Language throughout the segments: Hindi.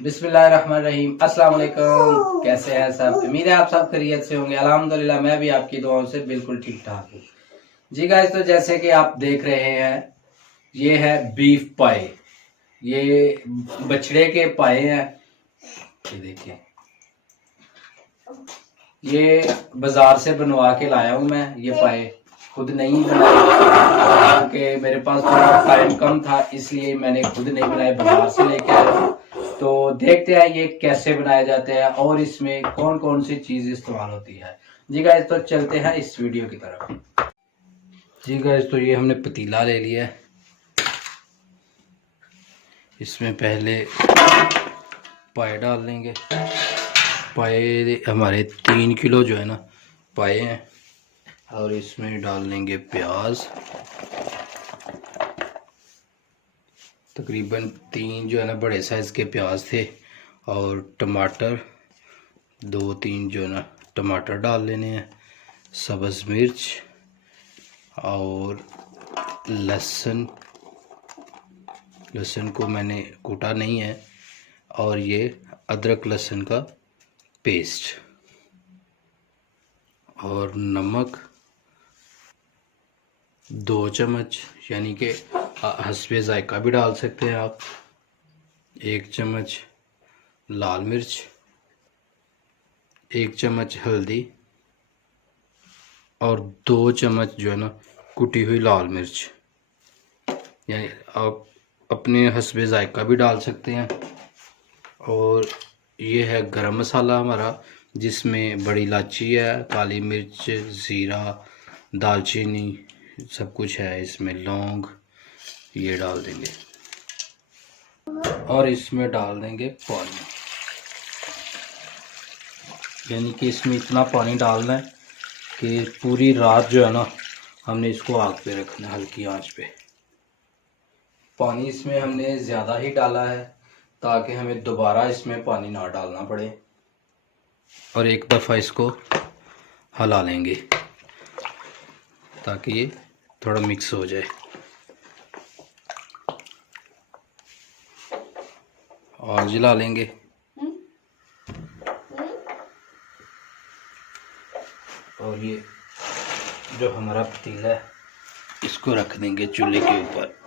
बिस्मिल्लाहिर्रहमानिर्रहीम। अस्सलाम वालेकुम। कैसे हैं सब? उम्मीद है आप सब खैरियत से होंगे। अल्हम्दुलिल्लाह मैं भी आपकी दुआओं से बिल्कुल ठीक ठाक हूँ। जी गाइस, तो जैसे कि आप देख रहे हैं, ये है बीफ पाए। ये बछड़े के पाए हैं। ये देखिए, ये बाजार से बनवा के लाया हूँ मैं। ये पाए खुद नहीं बनाए क्योंकि मेरे पास थोड़ा टाइम कम था, इसलिए मैंने खुद नहीं बनाए, बाजार से लेके आया। तो देखते हैं ये कैसे बनाए जाते हैं और इसमें कौन कौन सी चीज इस्तेमाल होती है। जी गाइस, तो चलते हैं इस वीडियो की तरफ। जी गाइस, तो ये हमने पतीला ले लिया है। इसमें पहले पाए डाल लेंगे। पाए हमारे 3 किलो जो है ना पाए हैं, और इसमें डाल लेंगे प्याज। तकरीबन 3 जो है ना बड़े साइज़ के प्याज थे, और टमाटर 2-3 जो है ना टमाटर डाल लेने हैं। सब्ज़ मिर्च और लहसुन को मैंने कूटा नहीं है, और ये अदरक लहसुन का पेस्ट, और नमक 2 चम्मच, यानी कि हस्बे ज़ायका भी डाल सकते हैं आप। 1 चम्मच लाल मिर्च, 1 चम्मच हल्दी, और 2 चम्मच जो है ना कुटी हुई लाल मिर्च, यानी आप अपने हस्बे ज़ायका भी डाल सकते हैं। और ये है गरम मसाला हमारा, जिसमें बड़ी इलायची है, काली मिर्च, ज़ीरा, दालचीनी सब कुछ है इसमें, लौंग, ये डाल देंगे। और इसमें डाल देंगे पानी, यानी कि इसमें इतना पानी डालना है कि पूरी रात जो है ना हमने इसको आग पे रखना है, हल्की आंच पे। पानी इसमें हमने ज़्यादा ही डाला है ताकि हमें दोबारा इसमें पानी ना डालना पड़े, और एक दफ़ा इसको हिला लेंगे ताकि ये थोड़ा मिक्स हो जाए। और जला लेंगे। और ये जो हमारा पतीला है इसको रख देंगे चूल्हे के ऊपर।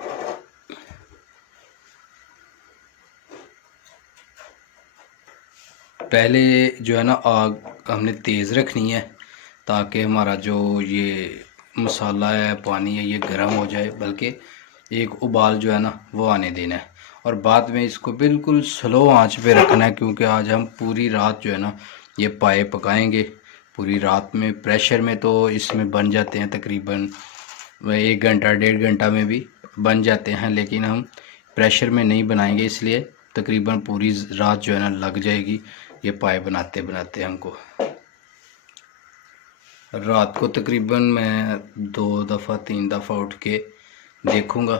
पहले जो है ना आग हमने तेज़ रखनी है ताकि हमारा जो ये मसाला है, पानी है, ये गर्म हो जाए, बल्कि एक उबाल जो है ना वो आने देना है। और बाद में इसको बिल्कुल स्लो आंच पे रखना है, क्योंकि आज हम पूरी रात जो है ना ये पाए पकाएंगे। पूरी रात में प्रेशर में तो इसमें बन जाते हैं, तकरीबन 1 घंटा 1.5 घंटा में भी बन जाते हैं, लेकिन हम प्रेशर में नहीं बनाएंगे, इसलिए तकरीबन पूरी रात जो है ना लग जाएगी ये पाए बनाते बनाते हमको। रात को तकरीबन मैं 2 दफ़ा 3 दफ़ा उठ के देखूँगा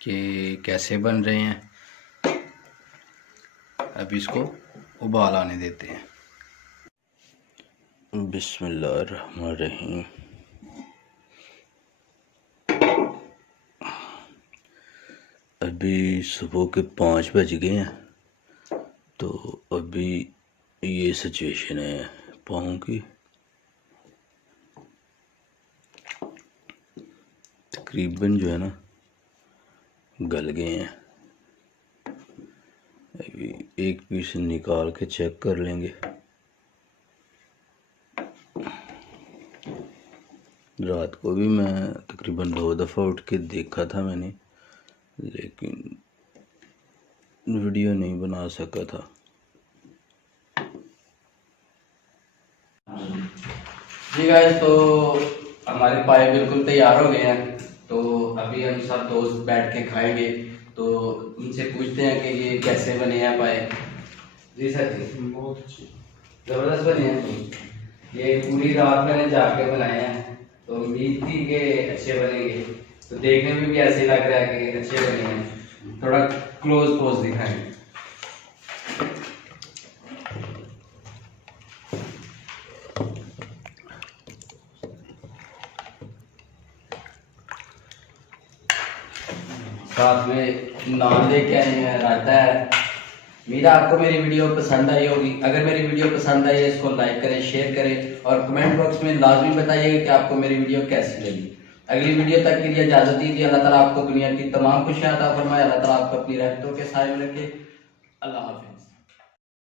कि कैसे बन रहे हैं। अब इसको उबाल आने देते हैं। बिस्मिल्लाहिर्रहमानिर्रहीम। अभी सुबह के 5 बज गए हैं, तो अभी ये सिचुएशन है पाँव की। तकरीबन जो है ना गल गए हैं। अभी एक पीस निकाल के चेक कर लेंगे। रात को भी मैं तकरीबन 2 दफ़ा उठ के देखा था मैंने, लेकिन वीडियो नहीं बना सका था। जी गाइस, तो हमारे पाए बिल्कुल तैयार हो गए हैं। तो अभी हम सब दोस्त बैठ के खाएंगे। तो उनसे पूछते हैं कि ये कैसे बने हैं पाए। जी सर जी, बहुत अच्छे, ज़बरदस्त बने हैं। ये पूरी रात मैंने जाके बनाए हैं, तो उम्मीद थी कि अच्छे बनेंगे। तो देखने में भी ऐसे लग रहा है कि अच्छे बने हैं। थोड़ा क्लोज पोज दिखाएं। साथ में नान लेके आए हैं, रायता है, उम्मीद है आपको मेरी वीडियो पसंद आई होगी। अगर मेरी वीडियो पसंद आई है इसको लाइक करें, शेयर करें और कमेंट बॉक्स में लाजमी बताइएगा कि आपको मेरी वीडियो कैसी लगी। अगली वीडियो तक के लिए इजाजत दीजिए। अल्लाह ताला आपको दुनिया की तमाम खुशियां अता फरमाए। अल्लाह ताला आपको अपनी रहमतों के साए में रखे। अल्लाह हाफिज।